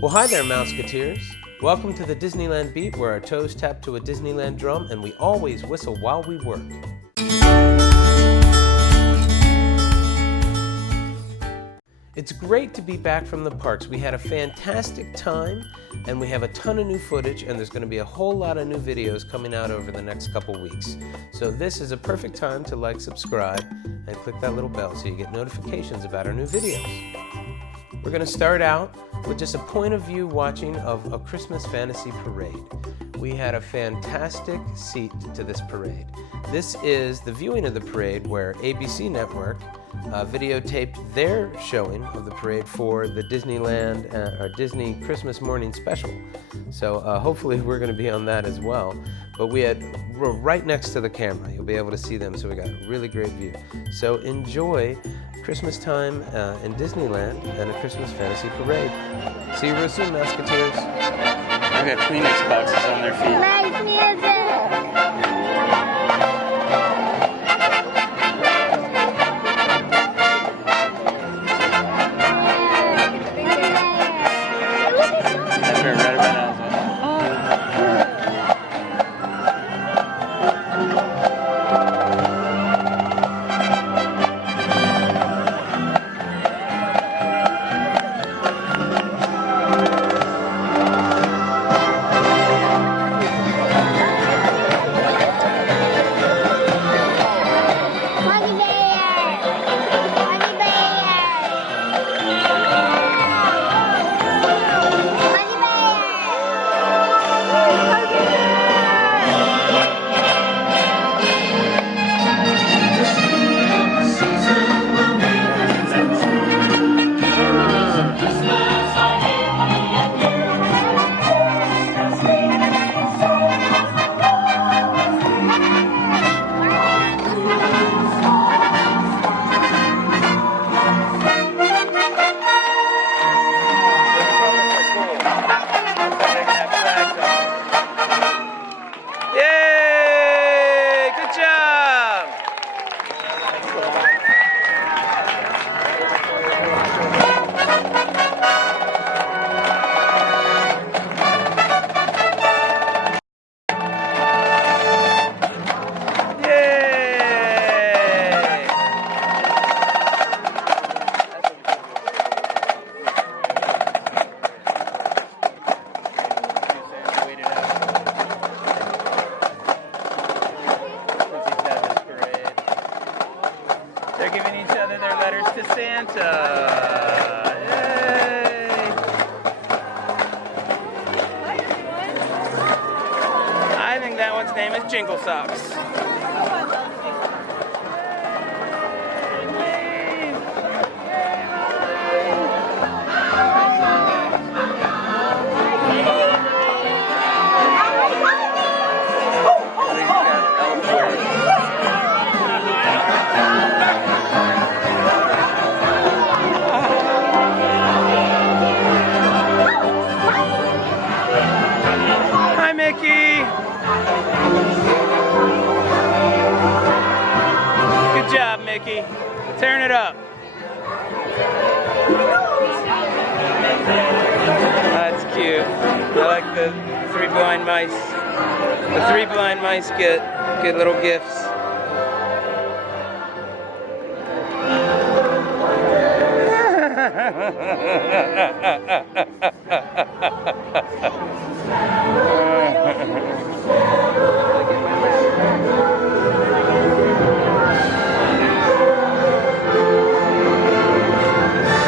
Well, hi there, Mouseketeers. Welcome to the Disneyland Beat, where our toes tap to a Disneyland drum and we always whistle while we work. It's great to be back from the parks. We had a fantastic time and we have a ton of new footage, and there's going to be a whole lot of new videos coming out over the next couple weeks. So this is a perfect time to like, subscribe, and click that little bell so you get notifications about our new videos. We're going to start out with just a point of view watching of a Christmas fantasy parade. We had a fantastic seat to this parade. This is the viewing of the parade where ABC Network videotaped their showing of the parade for the Disneyland or Disney Christmas Morning Special. So hopefully we're going to be on that as well. But we're right next to the camera. You'll be able to see them, so we got a really great view. So enjoy Christmas time in Disneyland and a Christmas fantasy parade. See you real soon, Mouseketeers. I've got Kleenex boxes on their feet. Nice music! They're giving each other their letters to Santa. Yay! I think that one's name is Jingle Socks. Good job, Mickey. Tearing it up. That's cute. I like the three blind mice. The three blind mice get little gifts.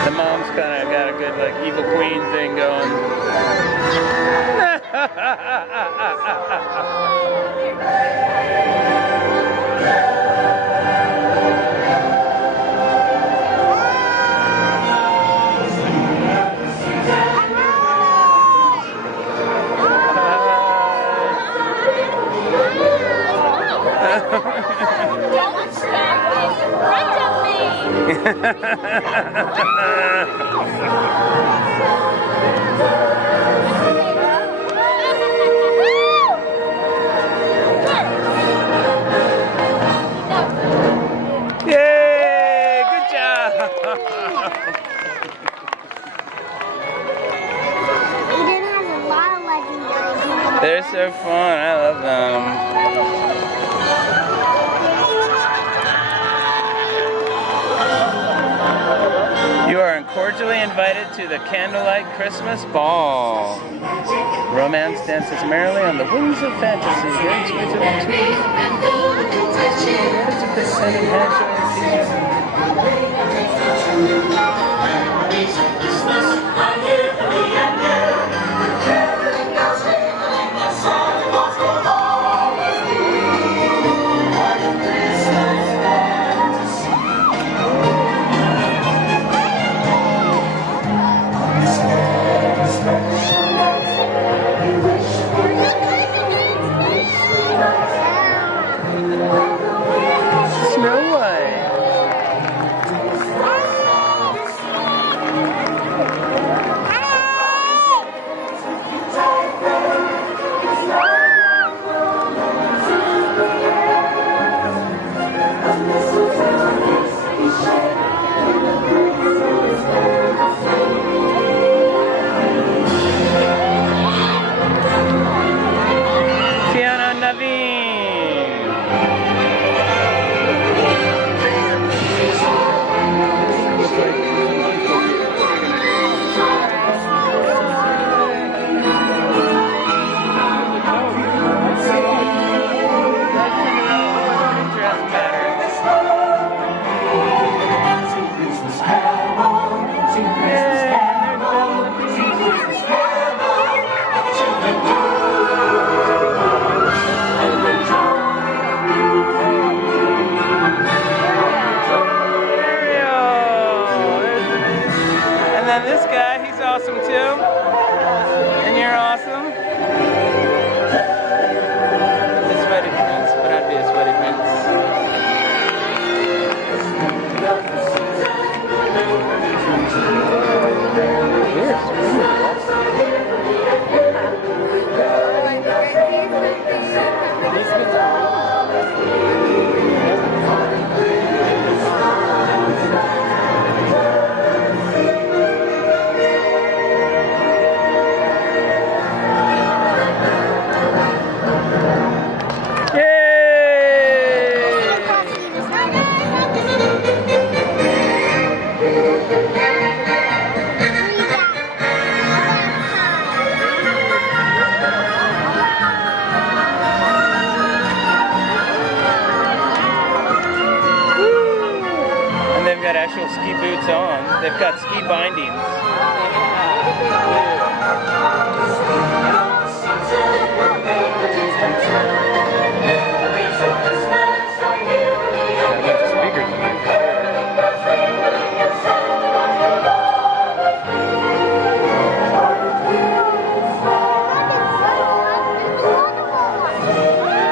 The mom's kind of got a good like evil queen thing going. Don't stand in front of me! Yay! Good job! They're so fun. I love them. You are cordially invited to the Candlelight Christmas Ball. Romance dances merrily on the wings of fantasy. Actual ski boots on. They've got ski bindings.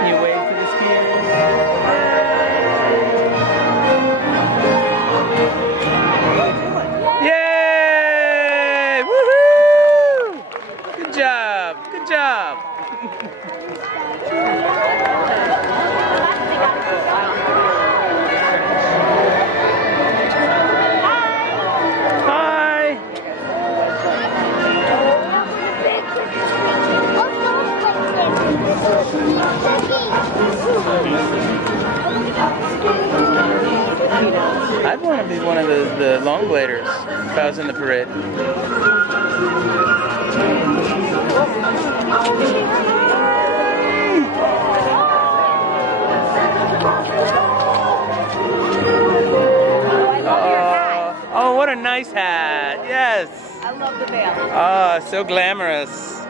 You wave to the skiers. Good job. Hi. I'd want to be one of the long bladers if I was in the parade. Oh, what a nice hat. Yes. I love the veil. Oh, so glamorous.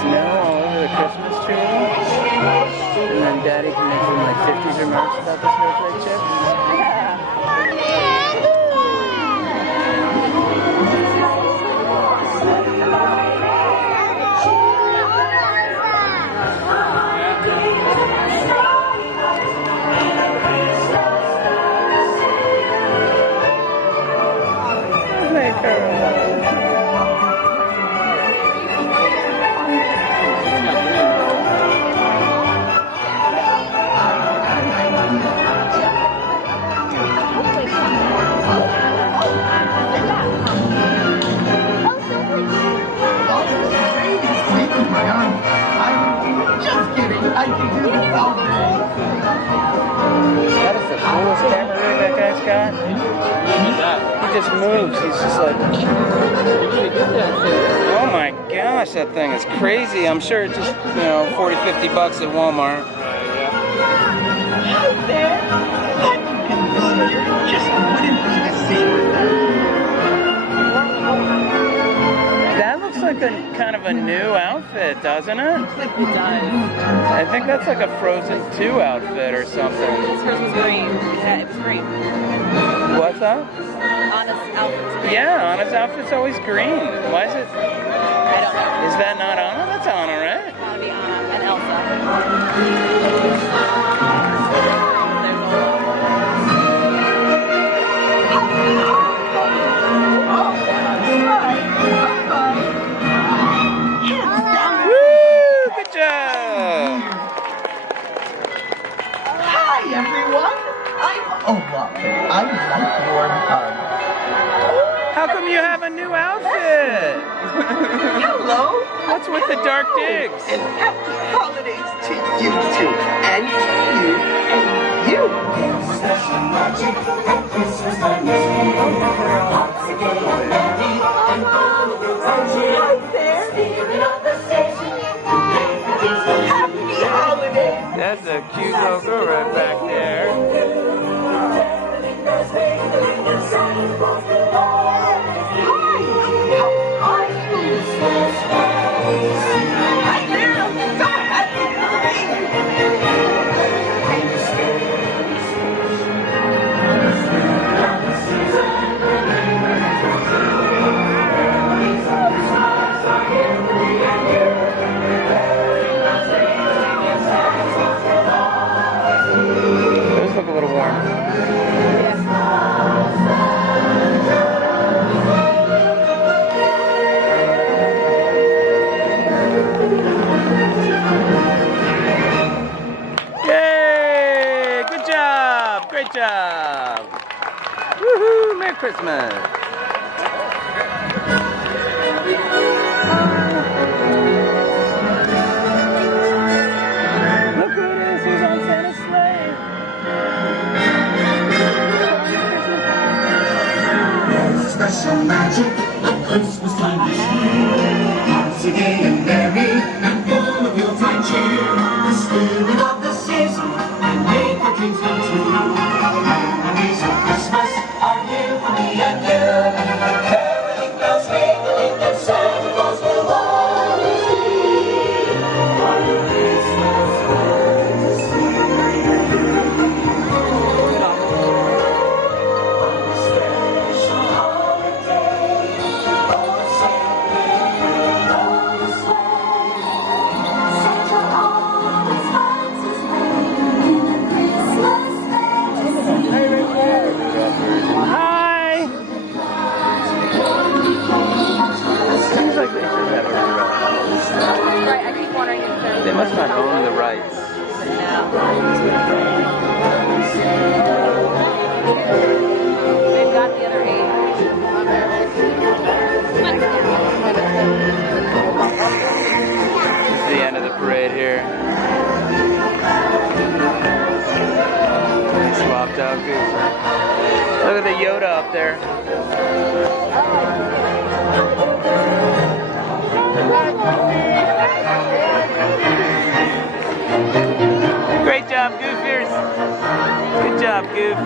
Snow all over the Christmas tree. And then Daddy can make some like 50s remarks about the snowflake chip. coolest camera rig that guy's got? He just moves. He's just like, oh my gosh, that thing is crazy. I'm sure it's just, you know, 40, 50 bucks at Walmart. Out there, just wouldn't be the same without. That looks like a kind of a new outfit, doesn't it? It does. I think that's like a Frozen 2 outfit or something. This hers was green. Yeah, it was green. What's that? Anna's outfit's green. Yeah, Anna's outfit's always green. Why is it? I don't know. Is that not Anna? That's Anna, right? It's gotta be Anna and Elsa. Woo! Good job! Hi, everyone. I'm Olaf, and I like warm hugs. How come you have a new outfit? Hello. What's with the dark digs? And happy holidays to you two, and to you, and you. Special magic at Christmas time is here. Hearts again and merry and full of good times here. Hi there. Spirit of the season, Happy holidays. That's a cute little girl right back there. Hi there. So happy to see Those look a little warm. Yay! Good job! Great job! Woohoo! Merry Christmas! Look who it is! Who's on Santa's sleigh? special magic at Christmas time this year. Hearts again and merry and full of Yuletide cheer. The spirit of the season and make our dreams come true. Memories of Christmas are here for me and you. Caroling bells ringing and Santa Claus will always be on Christmas fantasy. On a special holiday, oh Santa always way. Santa always finds his way in the Christmas fantasy. Hi! Seems like they should have every right. Right, I keep wondering if they're... They must not own the rights. They've got the other 8. This is the end of the parade here. They swapped out Goose. Look at the Yoda up there. Great job, Goofers. Good job, Goof.